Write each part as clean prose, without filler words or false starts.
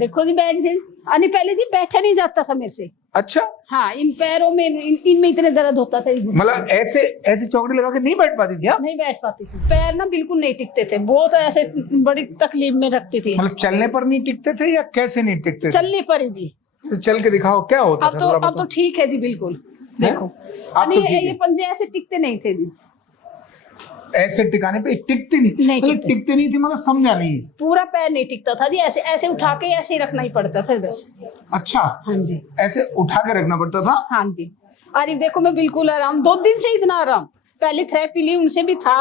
देखो जी बैठ जी पहले जी बैठा नहीं जाता था मेरे से। अच्छा, हाँ, इन पैरों में इनमें इतने दर्द होता था। मतलब ऐसे ऐसे चौकड़ी लगा के नहीं बैठ पाती थी आप? नहीं बैठ पाती थी, पैर ना बिल्कुल नहीं टिकते थे, बहुत ऐसे बड़ी तकलीफ में रखती थी। मतलब चलने पर नहीं टिकते थे या कैसे नहीं टिकते थे? चलने पर ही जी। तो चल के दिखाओ क्या होता था, थोड़ा अब तो बताओ। ठीक है जी, बिल्कुल। देखो अब तो ठीक है। ये पंजे ऐसे टिकते नहीं थे जी। ऐसे टिकाने पे टिकती नहीं, नहीं मतलब टिकते। टिकते नहीं थी, मतलब समझा नहीं। पूरा पैर नहीं टिकता था जी, ऐसे ऐसे उठा के ऐसे ही रखना ही पड़ता था बस। अच्छा, हाँ जी, ऐसे उठा के रखना पड़ता था। हाँ जी। अरे देखो मैं बिल्कुल आराम, 2 दिन से इतना आराम। पहले थेरेपी ली, उनसे भी था,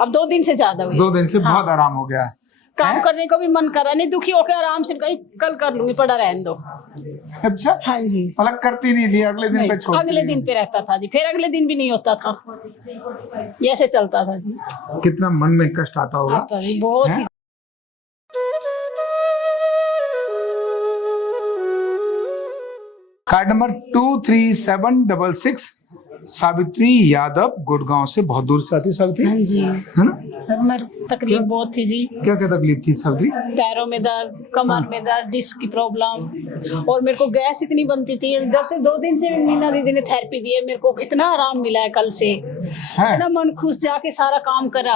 अब 2 दिन से ज्यादा हुई। 2 दिन से हाँ। बहुत आराम हो गया। काम करने को भी मन करा नहीं, दुखी होकर आराम से कहीं कल कर लूंगी, पड़ा रहने दो। अच्छा, हाँ जी। मतलब करती नहीं थी, अगले दिन पे छोड़ अगले दिन पे रहता था जी, फिर अगले दिन भी नहीं होता था, ये ऐसे चलता था जी। कितना मन में कष्ट आता होगा। आता जी, बहुत ही। कार्ड नंबर 23766, सावित्री यादव, गुड़गांव से बहुत दूर से आती है सावित्री, हाँ जी। है ना? सर मेरे तकलीफ बहुत थी जी, क्या क्या तकलीफ थी सावित्री? पैरों में दर्द, कमर में दर्द, डिस्क की प्रॉब्लम, और मेरे को गैस इतनी बनती थी। जब से 2 दिन से मीना दीदी ने थेरेपी दी है, मेरे को इतना आराम मिला है कल से, है? इतना मन खुश, जाके सारा काम करा।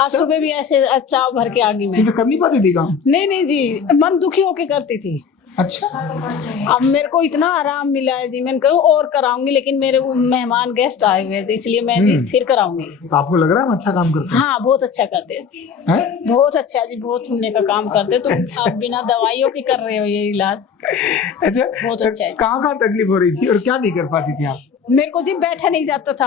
आज सुबह भी ऐसे चाव भर के आ गई मैं। ये तो कर नहीं पाती थी काम? नहीं जी, मन दुखी होके करती थी। अच्छा, अब मेरे को इतना आराम मिला है जी, मैंने कहा और कराऊंगी, लेकिन मेरे मेहमान गेस्ट आए हुए हैं, इसलिए मैं जी फिर कराऊंगी। तो आपको लग रहा है हम अच्छा काम करते हैं? हाँ, बहुत अच्छा करते हैं, हैं? बहुत अच्छा जी, बहुत पुण्य का काम करते हो। तो आप बिना दवाइयों के कर रहे हो ये इलाज, अच्छा, बहुत तो अच्छा है। कहाँ कहाँ तकलीफ हो रही थी और क्या नहीं कर पाती थी आप? मेरे को जी बैठा नहीं जाता था।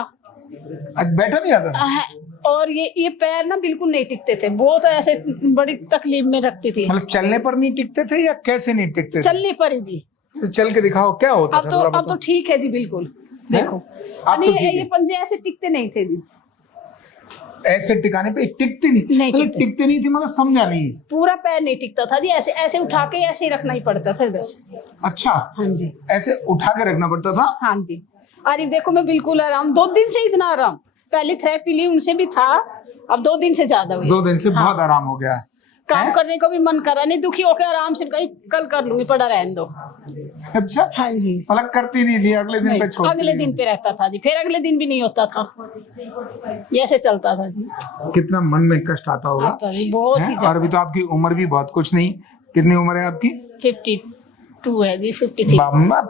आज बैठा नहीं आता था? और ये पैर ना बिल्कुल नहीं टिकते थे, बहुत ऐसे बड़ी तकलीफ में रखती थी। मतलब चलने पर नहीं टिकते थे या कैसे नहीं टिकते थे? चलने पर ही जी। तो चल के दिखाओ क्या होता था, थोड़ा अब तो बताओ। ठीक है जी, बिल्कुल। देखो अब तो ठीक है। ये पंजे ऐसे टिकते नहीं थे जी। ऐसे टिकाने पे टिकती नहीं, नहीं मतलब टिकते। टिकते नहीं थी, मतलब समझा नहीं। पूरा पैर नहीं टिकता था जी, ऐसे ऐसे उठा के ऐसे ही रखना ही पड़ता था बस। अच्छा, हाँ जी, ऐसे उठा के रखना पड़ता था। हाँ जी। अरे देखो मैं बिल्कुल आराम, 2 दिन से इतना आराम। पहले थेरेपी ली, उनसे भी था, अब 2 दिन से ज्यादा हुई। 2 दिन से बहुत आराम हो गया। काम करने को भी मन करा नहीं, दुखी होकर आराम से कहीं कल कर लूंगी, पड़ा रहने दो। अच्छा, हाँ जी। मतलब करती नहीं थी, अगले दिन पे छोड़ अगले दिन पे रहता था जी, फिर अगले दिन भी नहीं होता था, ये ऐसे चलता था जी। कितना मन में कष्ट आता होगा। आता जी, बहुत ही। और अभी तो आपकी उम्र भी बहुत कुछ नहीं, कितनी उम्र है आपकी? 52 है जी, 53।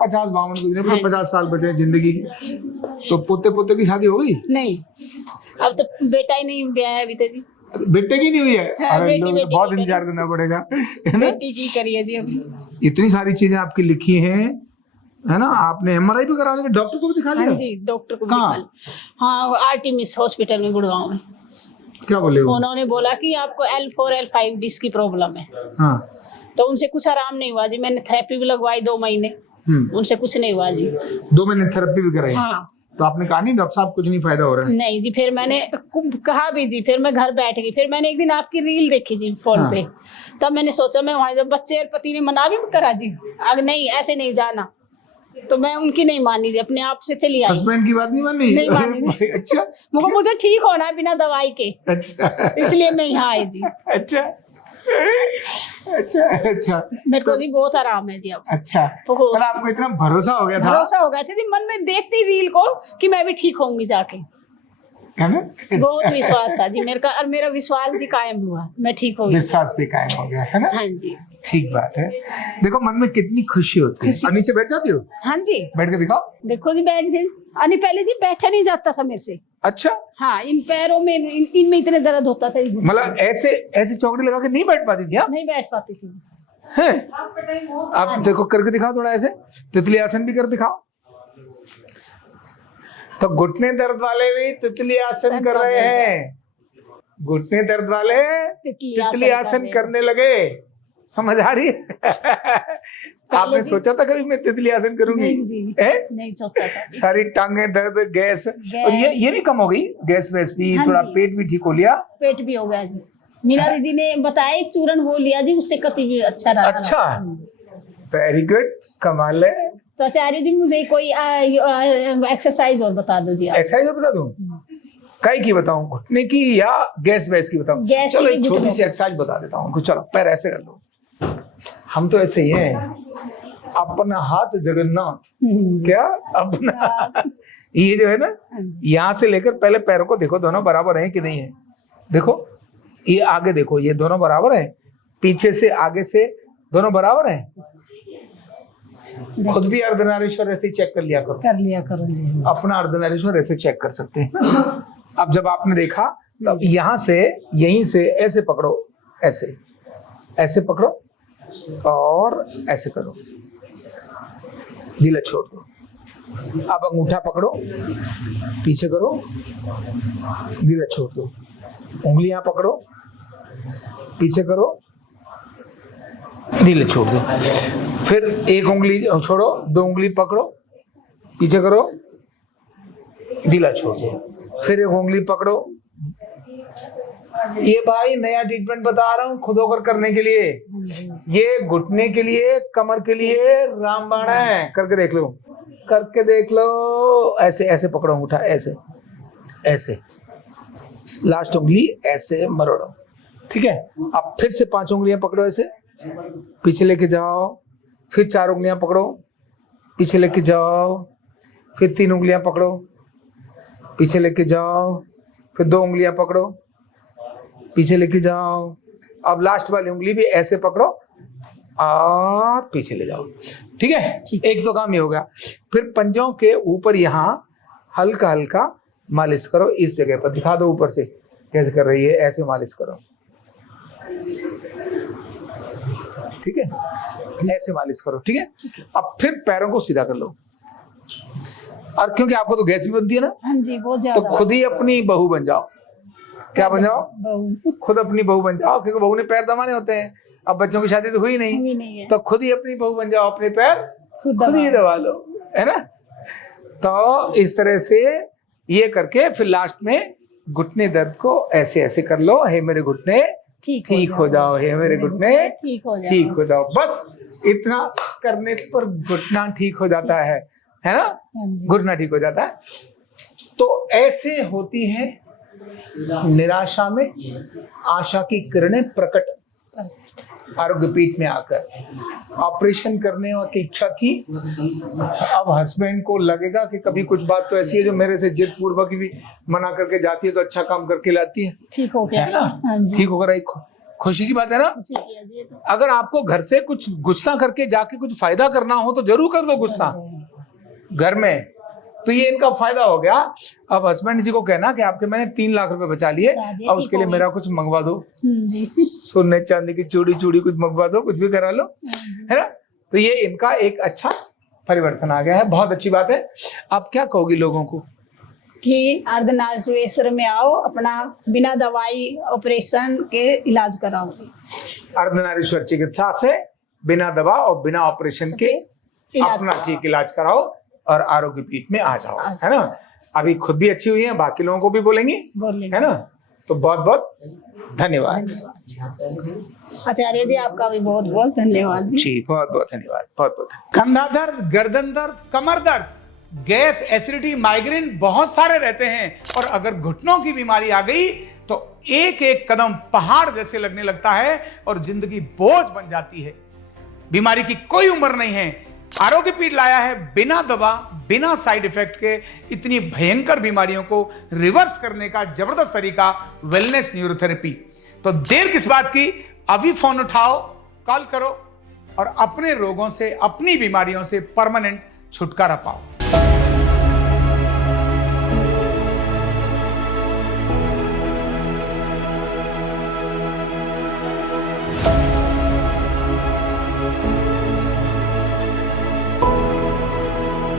50-52 50 साल बचे हैं जिंदगी की। तो पोते पोते की शादी हो गई? नहीं, अब तो बेटा ही नहीं ब्याह है अभी तक जी। बेटे की नहीं हुई है? हाँ, अरे बेटी लो, बहुत की इंतजार करना पड़ेगा, है ना? बेटी की करिए जी अभी। इतनी सारी चीजें आपकी लिखी हैं, है ना? आपने MRI भी करा लिया, डॉक्टर को भी दिखा लिया? हाँ जी, डॉक्टर को भी कहाँ? दिखा लिया। हाँ, आर्टिमिस हॉस्पिटल में, गुड़गांव में। क्या बोले वो? उन्होंने बोला कि आपको L4 L5 डिस्क की प्रॉब्लम है। हाँ, तो उनसे कुछ आराम नहीं हुआ जी, मैंने थेरेपी भी लगवाई 2 महीने, उनसे कुछ नहीं हुआ जी। 2 महीने थेरेपी भी कराई? हाँ। तो आपने कहा नहीं डॉक्टर साहब कुछ नहीं फायदा हो रहा है? नहीं जी, फिर मैंने कहा भी जी, फिर मैं घर बैठ गई। फिर मैंने एक दिन आपकी रील देखी जी फोन पे, तब मैंने सोचा मैं वहां, जब बच्चे और पति ने मना भी करा जी, अगर नहीं ऐसे नहीं जाना, तो मैं उनकी नहीं मानी जी, अपने आप से चली आई। हस्बैंड की बात नहीं मानी? नहीं मानी। अच्छा, मुझे ठीक होना है बिना दवाई के, अच्छा, इसलिए मैं यहाँ आई जी। अच्छा, अच्छा, अच्छा। मेरे को जी बहुत आराम है जी अब। अच्छा, बहुत। मतलब आपको इतना भरोसा हो गया था? भरोसा हो गया था जी, मन में देखती रील को कि मैं भी ठीक होंगी जाके, है ना? बहुत विश्वास था जी मेरे का, और मेरा विश्वास जी कायम हुआ, मैं ठीक हो गई। विश्वास पे कायम हो गया, है ना? हाँ जी, ठीक बात है। देखो मन में कितनी खुशी होती है। और नीचे बैठ जाती हो? हाँ जी। बैठ के दिखाओ। देखो जी बैठ जी, पहले जी बैठा नहीं जाता था मेरे से। अच्छा, हाँ, इन पैरों में इनमें इतने दर्द होता था। मतलब ऐसे ऐसे चौकड़ी लगा के नहीं बैठ पाती थी आप? नहीं बैठ पाती थी। हैं? आप देखो करके दिखाओ थोड़ा, ऐसे तितली आसन भी कर दिखाओ। तो घुटने दर्द वाले भी तितली आसन कर रहे हैं, घुटने दर्द वाले तितली आसन करने लगे। समझ आ रही है? आपने सोचा था कभी मैं तितली आसन करूंगी? नहीं जी, नहीं सोचा था। सारी टांगे दर्द, गैस, और ये भी कम हो गई, गैस वैस भी, हाँ थोड़ा जी। पेट भी ठीक हो लिया। पेट भी हो गया जी, मीना दीदी ने बताया, एक चूरन वो लिया जी, उससे कति भी अच्छा रहा। अच्छा, वेरी गुड, कमाल है। तो आचार्य जी मुझे कोई एक्सरसाइज और बता दो जी आप। एक्सरसाइज बता दूं? कई की बताऊं, घुटने की या गैस वैस की बताऊं? गैस चलो की, एक छोटी घुटनों सी एक्सरसाइज बता देता हूँ। चलो पैर ऐसे कर लो, हम तो ऐसे ही हैं, अपना हाथ जगन्नाथ, क्या अपना ये जो है ना, यहाँ से लेकर पहले पैरों को देखो दोनों बराबर हैं कि नहीं है। देखो ये आगे देखो, ये दोनों बराबर हैं, पीछे से आगे से दोनों बराबर हैं। खुद भी अर्धनारीश्वर ऐसे चेक कर लिया करो जी। अपना अर्धनारीश्वर ऐसे चेक कर सकते हैं। अब जब आपने देखा तब यहाँ से यहीं से ऐसे पकड़ो, ऐसे ऐसे पकड़ो और ऐसे करो, ढीला छोड़ दो। अब अंगूठा पकड़ो, पीछे करो, ढीला छोड़ दो। उंगलियां पकड़ो, पीछे करो, ढीले छोड़ दो। फिर एक उंगली छोड़ो, दो उंगली पकड़ो, पीछे करो, ढीला छोड़ दो। फिर एक उंगली पकड़ो। ये भाई नया ट्रीटमेंट बता रहा हूँ खुद होकर करने के लिए। ये घुटने के लिए, कमर के लिए रामबाण है। करके देख लो, करके देख लो। ऐसे ऐसे पकड़ो अंगूठा, ऐसे ऐसे, लास्ट उंगली ऐसे मरोड़ो, ठीक है। अब फिर से 5 उंगलियां पकड़ो, ऐसे पीछे लेके जाओ। फिर 4 उंगलियां पकड़ो, पीछे लेके जाओ। फिर 3 उंगलियां पकड़ो, पीछे लेके जाओ। फिर 2 उंगलियां पकड़ो, पीछे लेके जाओ। अब लास्ट वाली उंगली भी ऐसे पकड़ो और पीछे ले जाओ, ठीक है। एक तो काम ये हो गया। फिर पंजों के ऊपर यहाँ हल्का हल्का मालिश करो, इस जगह पर दिखा दो ऊपर से कैसे कर रही है, ऐसे मालिश करो, ठीक है, ऐसे मालिश करो, ठीक है। अब फिर पैरों को सीधा कर लो। और क्योंकि आपको तो गैस भी बनती है ना, हाँ जी, बहुत ज्यादा, तो खुद ही अपनी बहू बन जाओ। क्या बन जाओ? बहू। खुद अपनी बहू बन जाओ, क्योंकि बहू ने पैर दबाने होते हैं। अब बच्चों की शादी तो हुई नहीं है, तो खुद ही अपनी बहू बन जाओ, अपने पैर खुद ही दबा लो, है ना। तो इस तरह से ये करके फिर लास्ट में घुटने दर्द को ऐसे ऐसे कर लो। हे मेरे घुटने ठीक हो जाओ, हे मेरे घुटने ठीक हो जाओ। बस इतना करने पर घुटना ठीक हो जाता है ना, घुटना ठीक हो जाता है। तो ऐसे होती है निराशा में आशा की किरणें प्रकट। आरोग्य पीठ में आकर ऑपरेशन करने की इच्छा थी। अब हस्बैंड को लगेगा कि कभी कुछ बात तो ऐसी है जो मेरे से जिद पूर्वक भी मना करके जाती है, तो अच्छा काम करके लाती है, ठीक हो गया, है ना, ठीक होकर एक खुशी की बात है ना। अगर आपको घर से कुछ गुस्सा करके जाके कुछ फायदा करना हो तो जरूर कर दो गुस्सा घर में। तो ये इनका फायदा हो गया। अब हस्बैंड जी को कहना कि आपके मैंने 3 लाख रुपए बचा लिए, अब उसके लिए मेरा कुछ मंगवा दो, सोने चांदी की चूड़ी कुछ मंगवा दो, कुछ भी करा लो, है ना। तो ये इनका एक अच्छा परिवर्तन आ गया है, बहुत अच्छी बात है। आप क्या कहोगी लोगों को? कि अर्धनारीश्वर में आओ, अपना बिना दवाई ऑपरेशन के इलाज कराओ जी। अर्धनारीश्वर चिकित्सा से बिना दवा और बिना ऑपरेशन के अपना ठीक इलाज कराओ और आरोग्य पीठ में आ जाओ, है ना। अभी खुद भी अच्छी हुई है, बाकी लोगों को भी बोलेंगी, है ना। तो बहुत बहुत धन्यवाद आचार्य जी, आपका भी बहुत बहुत धन्यवाद जी, बहुत बहुत धन्यवाद, बहुत बहुत। कंधा दर्द, गर्दन दर्द, कमर दर्द, गैस, एसिडिटी, माइग्रेन बहुत सारे रहते हैं। और अगर घुटनों की बीमारी आ गई तो एक एक कदम पहाड़ जैसे लगने लगता है और जिंदगी बोझ बन जाती है। बीमारी की कोई उम्र नहीं है। आरोग्य पीठ लाया है बिना दवा, बिना साइड इफेक्ट के इतनी भयंकर बीमारियों को रिवर्स करने का जबरदस्त तरीका, वेलनेस न्यूरोथेरेपी। तो देर किस बात की, अभी फोन उठाओ, कॉल करो और अपने रोगों से, अपनी बीमारियों से परमानेंट छुटकारा पाओ।